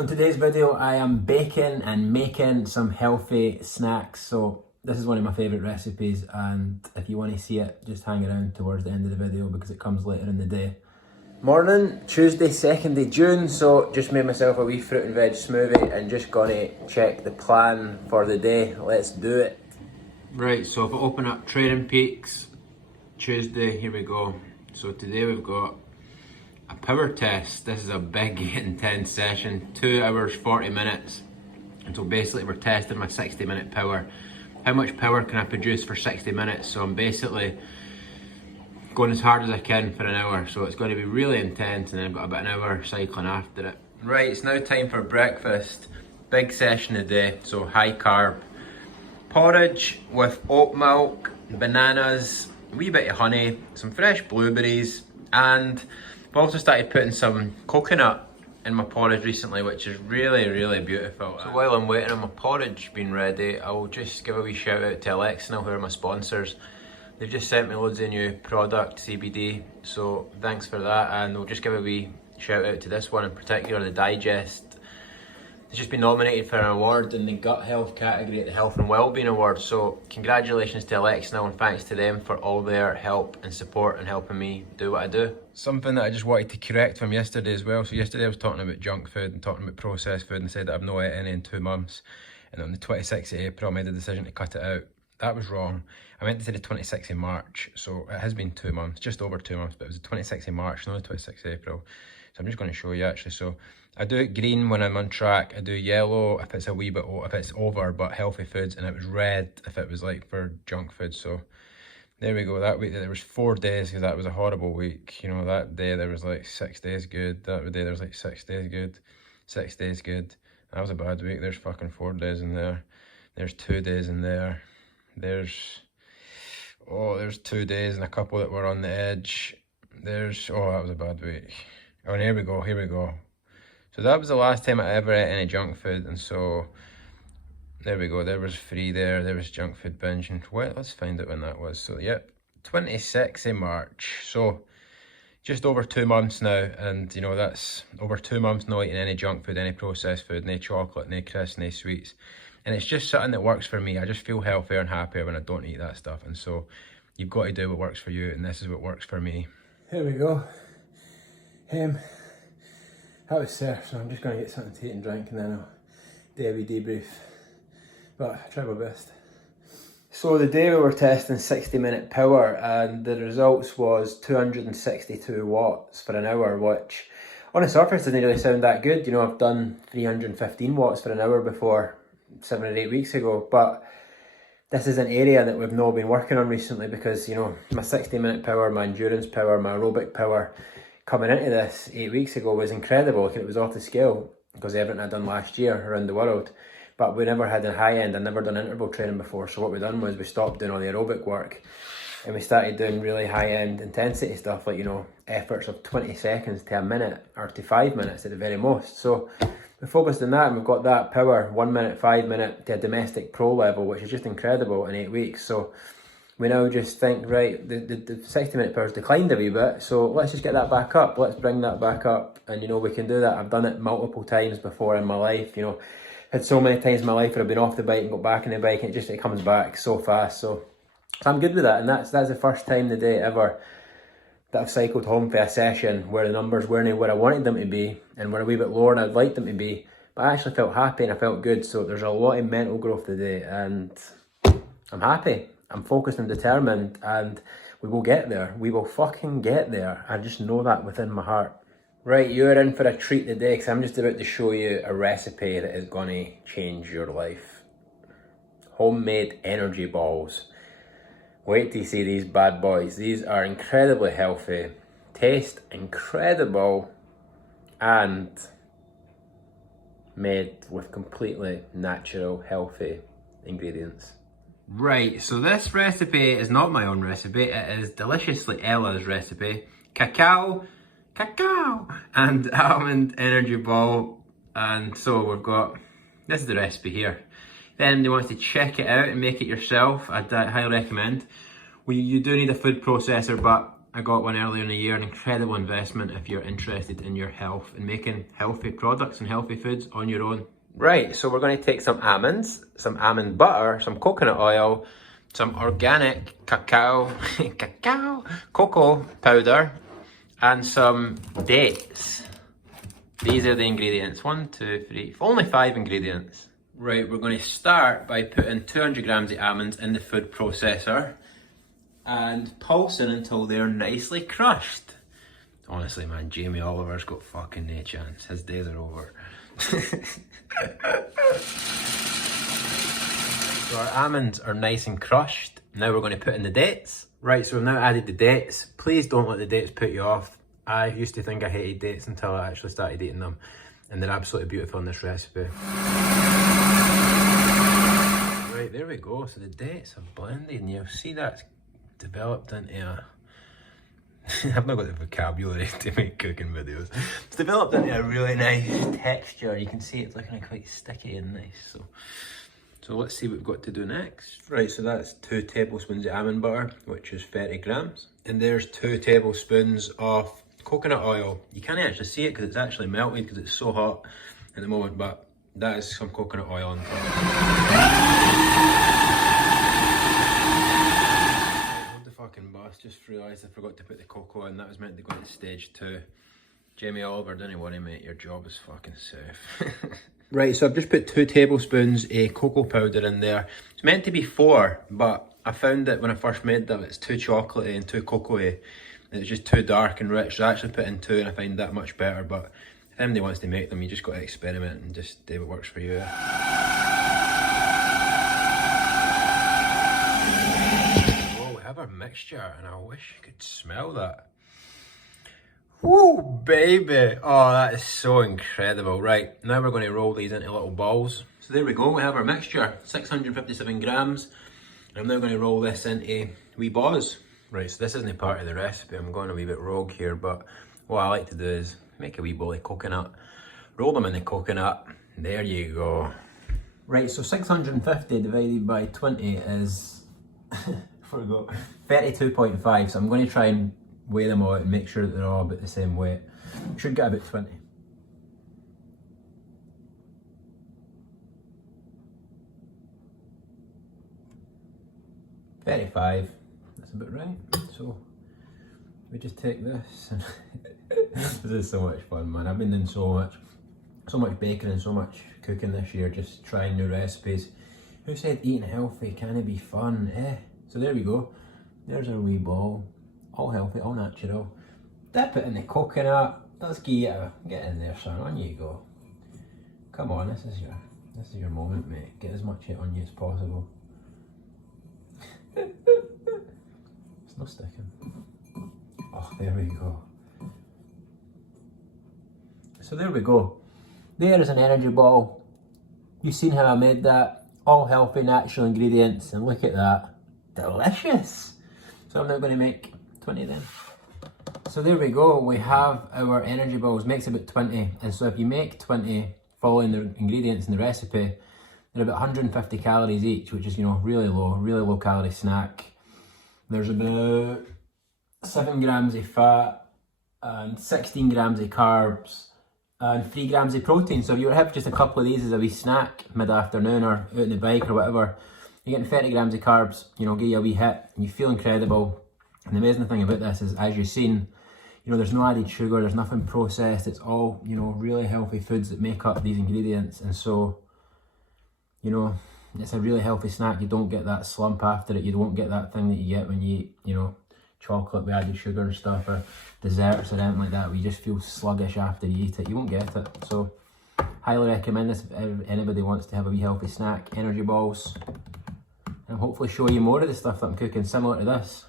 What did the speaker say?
In today's video I am baking and making some healthy snacks. So this is one of my favourite recipes, and if you want to see it, just hang around towards the end of the video because it comes later in the day. Morning, Tuesday 2nd of June, so just made myself a wee fruit and veg smoothie and just gonna check the plan for the day. Let's do it. Right, so if I open up Trading Peaks, Tuesday, here we go. So today we've got a power test. This is a big intense session, 2 hours 40 minutes. And so basically we're testing my 60-minute power. How much power can I produce for 60 minutes? So I'm basically going as hard as I can for an hour. So it's going to be really intense, and then I've got about an hour cycling after it. Right, it's now time for breakfast. Big session today, so high carb. Porridge with oat milk, bananas, a wee bit of honey, some fresh blueberries, and I've also started putting some coconut in my porridge recently, which is really beautiful. So while I'm waiting on my porridge being ready, I'll just give a wee shout out to Alexinol, who are my sponsors. They've just sent me loads of new product, CBD, so thanks for that. And we'll just give a wee shout out to this one in particular, the Digest. It's just been nominated for an award in the gut health category at the Health and Wellbeing Award. So congratulations to Alexinol, and thanks to them for all their help and support and helping me do what I do. Something that I just wanted to correct from yesterday as well. So yesterday I was talking about junk food and talking about processed food and said that I've not ate any in 2 months. And on the 26th of April I made the decision to cut it out. That was wrong. I meant to say the 26th of March. So it has been 2 months, just over 2 months, but it was the 26th of March, not the 26th of April. So I'm just going to show you actually. So I do it green when I'm on track, I do yellow if it's a wee bit, if it's over but healthy foods, and it was red if it was like for junk food. So there we go. That week there was 4 days because that was a horrible week. You know, that day there was like 6 days good, that day there was like 6 days good, 6 days good. That was a bad week. There's fucking 4 days in there, there's 2 days in there, there's 2 days and a couple that were on the edge. There's, oh, that was a bad week. Oh, and here we go. So that was the last time I ever ate any junk food, and so there we go. There was 3 there was junk food binge, and well, let's find out when that was. So yep, 26th of March. So just over 2 months now, and you know, that's over 2 months not eating any junk food, any processed food, no chocolate, no crisps, no sweets. And it's just something that works for me. I just feel healthier and happier when I don't eat that stuff, and so you've got to do what works for you, and this is what works for me. Here we go. That was surf, so I'm just going to get something to eat and drink, and then I'll do a wee debrief. But I try my best. So the day we were testing 60-minute power, and the results was 262 watts for an hour, which on the surface doesn't really sound that good. You know, I've done 315 watts for an hour before 7 or 8 weeks ago, but this is an area that we've not been working on recently because, you know, my 60-minute power, my endurance power, my aerobic power coming into this 8 weeks ago was incredible. Like, it was off the scale because of everything I'd done last year around the world. But we never had a high end. I'd never done interval training before. So what we done was we stopped doing all the aerobic work and we started doing really high end intensity stuff, like, you know, efforts of 20 seconds to a minute or to 5 minutes at the very most. So we focused on that, and we've got that power 1 minute, 5 minute to a domestic pro level, which is just incredible in 8 weeks. So we now just think, right, the 60-minute power's declined a wee bit, so let's just get that back up. Let's bring that back up, and you know, we can do that. I've done it multiple times before in my life, you know. Had so many times in my life where I've been off the bike and got back on the bike, and it comes back so fast. So I'm good with that, and that's the first time today ever that I've cycled home for a session where the numbers weren't where I wanted them to be and were a wee bit lower than I'd like them to be, but I actually felt happy and I felt good. So there's a lot of mental growth today, and I'm happy. I'm focused and determined, and we will get there. We will fucking get there. I just know that within my heart. Right, you're in for a treat today because I'm just about to show you a recipe that is going to change your life. Homemade energy balls. Wait till you see these bad boys. These are incredibly healthy, taste incredible, and made with completely natural, healthy ingredients. Right, so this recipe is not my own recipe, it is Deliciously Ella's recipe. Cacao, and almond energy ball. And so we've got, this is the recipe here. If anybody wants to check it out and make it yourself, I'd highly recommend. You do need a food processor, but I got one earlier in the year, an incredible investment if you're interested in your health and making healthy products and healthy foods on your own. Right, so we're going to take some almonds, some almond butter, some coconut oil, some organic cacao, cocoa powder, and some dates. These are the ingredients. 1, 2, 3, only 5 ingredients. Right, we're going to start by putting 200 grams of almonds in the food processor and pulsing until they're nicely crushed. Honestly, man, Jamie Oliver's got fucking no chance. His days are over. So our almonds are nice and crushed. Now we're going to put in the dates. Right, so we've now added the dates. Please don't let the dates put you off. I used to think I hated dates until I actually started eating them. And they're absolutely beautiful in this recipe. Right, there we go. So the dates have blended and you'll see that's developed into a... I've not got the vocabulary to make cooking videos. It's developed into a really nice texture. You can see it's looking quite sticky and nice. So let's see what we've got to do next. Right, so that's 2 tablespoons of almond butter, which is 30 grams. And there's 2 tablespoons of coconut oil. You can't actually see it because it's actually melted because it's so hot at the moment, but that is some coconut oil on top. Hold the fucking bus, just realised I forgot to put the cocoa in. That was meant to go into stage 2. Jamie Oliver, don't worry mate, your job is fucking safe. Right, so I've just put 2 tablespoons of cocoa powder in there. It's meant to be 4, but I found that when I first made them, it's too chocolatey and too cocoa-y. It's just too dark and rich, so I actually put in 2 and I find that much better. But if anybody wants to make them, you just got to experiment and just do what works for you. Oh, we have our mixture and I wish you could smell that. Woo, baby! Oh, that is so incredible. Right, now we're going to roll these into little balls. So there we go, we have our mixture, 657 grams. I'm now going to roll this into wee balls. Right, so this isn't part of the recipe, I'm going a wee bit rogue here, but what I like to do is make a wee ball of coconut, roll them in the coconut, there you go. Right, so 650 divided by 20 is, forgot, 32.5, so I'm going to try and weigh them out and make sure that they're all about the same weight. Should get about 20. $35. That's about right. So we just take this and this is so much fun, man. I've been doing so much baking and so much cooking this year, just trying new recipes. Who said eating healthy can't be fun, eh? So there we go. There's our wee ball. All healthy, all natural. Dip it in the coconut. Let's get in there, son. On you go. Come on, this is your moment, mate. Get as much on you as possible. It's not sticking. Oh, there we go. So there we go. There is an energy ball. You've seen how I made that. All healthy, natural ingredients, and look at that. Delicious. So I'm now going to make 20 then. So there we go, we have our energy balls, makes about 20, and so if you make 20 following the ingredients in the recipe, they're about 150 calories each, which is, you know, really low calorie snack. There's about 7 grams of fat and 16 grams of carbs and 3 grams of protein. So if you were to have just a couple of these as a wee snack mid-afternoon or out on the bike or whatever, you're getting 30 grams of carbs, you know, give you a wee hit and you feel incredible. And the amazing thing about this is, as you've seen, you know, there's no added sugar, there's nothing processed, it's all, you know, really healthy foods that make up these ingredients. And so, you know, it's a really healthy snack. You don't get that slump after it, you don't get that thing that you get when you eat, you know, chocolate with added sugar and stuff, or desserts or anything like that, where you just feel sluggish after you eat it. You won't get it. So, highly recommend this if anybody wants to have a wee healthy snack. Energy balls. And I'll hopefully show you more of the stuff that I'm cooking similar to this.